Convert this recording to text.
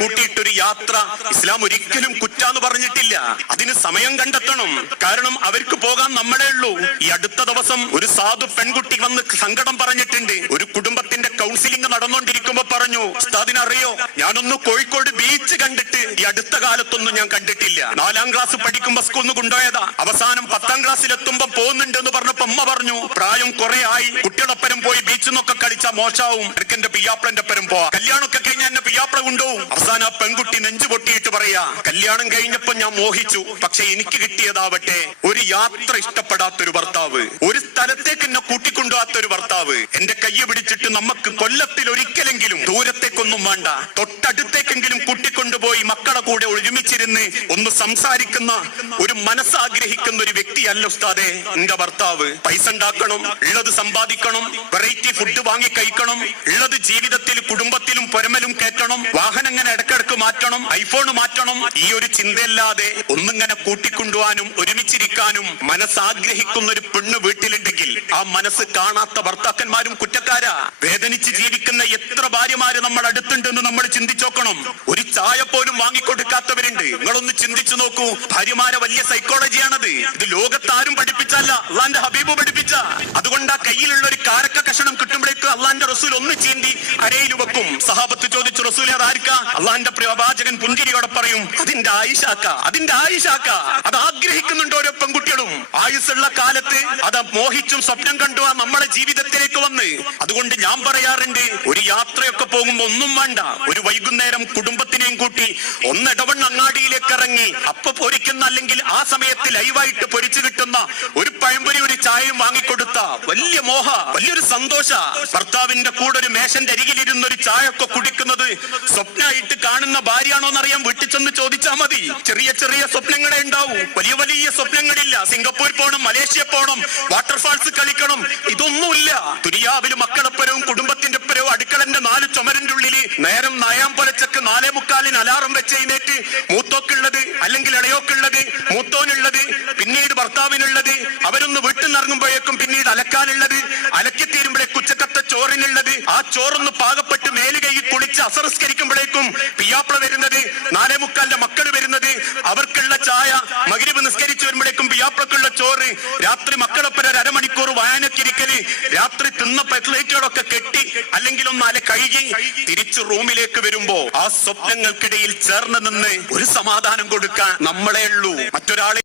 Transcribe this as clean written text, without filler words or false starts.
കൂട്ടിയിട്ടൊരു യാത്ര ഇസ്ലാം ഒരിക്കലും കുറ്റാന്ന് പറഞ്ഞിട്ടില്ല. അതിന് സമയം കണ്ടെത്തണം. കാരണം അവർക്ക് പോകാൻ നമ്മളേ ഉള്ളൂ. ഈ അടുത്ത ദിവസം ഒരു സാധു പെൺകുട്ടി വന്ന് സങ്കടം പറഞ്ഞിട്ടുണ്ട്. ഒരു കുടുംബത്തിന്റെ കൗൺസിലിംഗ് നടന്നുകൊണ്ടിരിക്കുമ്പോ പറഞ്ഞു, ഉസ്താദിനറിയോ, ഞാനൊന്ന് കോഴിക്കോട് ബീച്ച് കണ്ടിട്ട് ഈ അടുത്ത കാലത്തൊന്നും ഞാൻ കണ്ടിട്ടില്ല. 4ാം ക്ലാസ് പഠിക്കുമ്പോ സ്കൂളിൽ നിന്ന് കൊണ്ടുപോയതാ. അവസാനം 10ാം ക്ലാസ്സിലെത്തുമ്പോ പോകുന്നുണ്ട് എന്ന് പറഞ്ഞപ്പോ അമ്മ പറഞ്ഞു, പ്രായം കുറെ ആയി, കുട്ടികളൊപ്പരം പോയി ബീച്ചിൽ നിന്നൊക്കെ കളിച്ചാൽ മോശാവും, എനിക്ക് എന്റെ പിയാപ്പിളന്റെ ഒപ്പരം പോവാ, കല്യാണമൊക്കെ കഴിഞ്ഞാൽ എന്നെ പിയാപ്പിള കൊണ്ടുപോകും. അവസാനം ആ പെൺകുട്ടി നെഞ്ചു പൊട്ടിയിട്ട് പറയാ, കല്യാണം കഴിഞ്ഞപ്പോ ഞാൻ മോഹിച്ചു, പക്ഷെ എനിക്ക് കിട്ടിയതാവട്ടെ ഒരു യാത്ര ഇഷ്ടപ്പെടാത്തൊരു ഭർത്താവ്, ഒരു സ്ഥലത്തേക്ക് എന്നെ കൂട്ടിക്കൊണ്ടുപോകാത്തൊരു ഭർത്താവ്. എന്റെ കയ്യെ പിടിച്ചിട്ട് നമുക്ക് കൊല്ലത്തിൽ ഒരിക്കലെങ്കിലും ദൂരത്തേക്കൊന്നും വേണ്ട, തൊട്ടടുത്തേക്കെങ്കിലും കൂട്ടിക്കൊണ്ടുപോയി മക്കളെ കൂടെ ഒരുമിച്ചിരുന്ന് ഒന്ന് സംസാരിക്കുന്ന ഒരു മനസ്സാഗ്രഹിക്കുന്ന ഒരു വ്യക്തിയല്ല ഉസ്താദേ എന്റെ ഭർത്താവ്. പൈസ ഉണ്ടാക്കണം, ഉള്ളത് സമ്പാദിക്കണം, വെറൈറ്റി ഫുഡ് വാങ്ങി കഴിക്കണം, ഉള്ളത് ജീവിതത്തിൽ കുടുംബത്തിലും പൊരമലും കയറ്റണം, വാഹനം ഇങ്ങനെ ഇടക്കിടക്ക് മാറ്റണം, ഐഫോൺ മാറ്റണം. ഈ ഒരു ചിന്തയല്ലാതെ ഒന്നിങ്ങനെ കൂട്ടിക്കൊണ്ടുപോകാനും ഒരുമിച്ചിരിക്കാനും മനസ്സാഗ്രഹിക്കുന്ന ഒരു പെണ്ണ് വീട്ടിലുണ്ടെങ്കിൽ ആ മനസ്സ് കാണാത്ത ഭർത്താക്കന്മാരും കുറ്റക്കാരാ. വേദനിച്ച് ജീവിക്കുന്ന എത്ര ഭാര്യമാര് നമ്മൾ അടുത്തുണ്ടെന്ന് നമ്മൾ ചിന്തിച്ചോക്കണം. ഒരു ചായ പോലും വാങ്ങിക്കൊടുക്കാത്തവരുണ്ട്. നിങ്ങളൊന്ന് ചിന്തിച്ചു നോക്കൂ. ഭാര്യമാരെ വലിയ സൈക്കോളജിയാണത്. ഇത് ലോകത്താരും പഠിപ്പിച്ചല്ല, അള്ളാന്റെ ഹബീബ് പഠിപ്പിച്ച. അതുകൊണ്ട് ആ കയ്യിലുള്ള ഒരു കാരക്ക കഷണം കിട്ടുമ്പോഴേക്ക് അള്ളാന്റെ റസൂൽ ഒന്ന് ചീന്തി അരയിൽ വെക്കും. സഹാബത്ത് ചോദിച്ചു, റസൂൽ അതാർക്കാ? അള്ളാന്റെ പ്രവാചകൻ പുഞ്ചിരിയോടെ പറയും, അതിന്റെ ആയിഷാക്ക, അതിന്റെ ആയിഷാക്ക. അത് ആഗ്രഹിക്കുന്നുണ്ട് ഓരോ പെൺകുട്ടികളും. ആയുസ്സുള്ള കാലത്ത് അത് മോഹിച്ചും സ്വപ്നം കണ്ടു നമ്മളെ ജീവിതത്തിലേക്ക് വന്ന്. അതുകൊണ്ട് ഞാൻ പറയാറുണ്ട്, ഒരു യാത്രയൊക്കെ പോകുമ്പോ ഒന്നും വേണ്ട, ഒരു വൈകുന്നേരം കുടുംബത്തിനെയും കൂട്ടി ഒന്ന് ഇടവണ്ണ അങ്ങാടിയിലേക്ക് ഇറങ്ങി അപ്പൊ പൊരിക്കുന്ന, അല്ലെങ്കിൽ ആ സമയത്ത് ലൈവായിട്ട് പൊരിച്ചു കിട്ടുന്ന ഒരു പഴംപൊരി ഒരു ചായയും വാങ്ങിക്കൊടുത്ത വലിയ മോഹ, വലിയൊരു സന്തോഷ. ഭർത്താവിന്റെ കൂടെ ഒരു മേശന്റെ അരികിലിരുന്ന ഒരു ചായ ഒക്കെ കുടിക്കുന്നത് സ്വപ്നമായിട്ട് കാണുന്ന ഭാര്യയാണോന്നറിയാൻ വീട്ടിൽ ചെന്ന് ചോദിച്ചാൽ മതി. ചെറിയ ചെറിയ സ്വപ്നങ്ങളെ ഉണ്ടാവും, വലിയ വലിയ സ്വപ്നങ്ങളില്ല. സിംഗപ്പൂർ പോകണം, മലേഷ്യ പോകണം, വാട്ടർഫാൾസ് കളിക്കണം, ഇതൊന്നുമില്ല. ദുനിയാവിൽ മക്കളെപ്പരവും കുടുംബത്തിന്റെ ഒപ്പരവും അടുക്കളന്റെ 4 ചുമരിന്റെ ഉള്ളിൽ നേരം 9 പുലച്ചക്ക് 4:45 അലാറം വെച്ച് എഴുന്നേറ്റ് മൂത്തോക്കുള്ളത് അല്ലെങ്കിൽ ഇളയോക്കുള്ളത്, മൂത്തോനുള്ളത്, പിന്നീട് ഭർത്താവിനുള്ളത്, അവരൊന്ന് വീട്ടിൽ നിന്ന് ഇറങ്ങുമ്പോഴേക്കും പിന്നീട് അലക്കാനുള്ളത്, അലക്കി തീരുമ്പോഴേക്കും ഉച്ചക്കത്തെ ചോറിനുള്ളത്, ആ ചോറൊന്ന് പാകപ്പെട്ട് മേല് കൈ കുളിച്ച് അസംസ്കരിക്കുമ്പോഴേക്കും പിയാപ്പിള വരുന്നത്, 4:45 മക്കൾ വരുന്നത്, അവർക്കുള്ള ചായ, മഗ്രിബ് നിസ്കരിച്ചു വരുമ്പോഴേക്കും പിയാപ്പിളക്കുള്ള ചോറ്, രാത്രി മക്കളൊപ്പം ഒരു അരമണിക്കൂർ വായനക്കിരിക്കല്, രാത്രി തിന്ന പ്ലേറ്റുകളൊക്കെ കെട്ടി അല്ലെങ്കിൽ ഒന്ന് അല കഴുകി തിരിച്ചു റൂമിലേക്ക് വരുമ്പോ ആ സ്വപ്നങ്ങൾക്കിടയിൽ ചേർന്ന് നിന്ന് ഒരു സമാധാനം കൊടുക്കാൻ നമ്മളെ ഉള്ളൂ, മറ്റൊരാളെ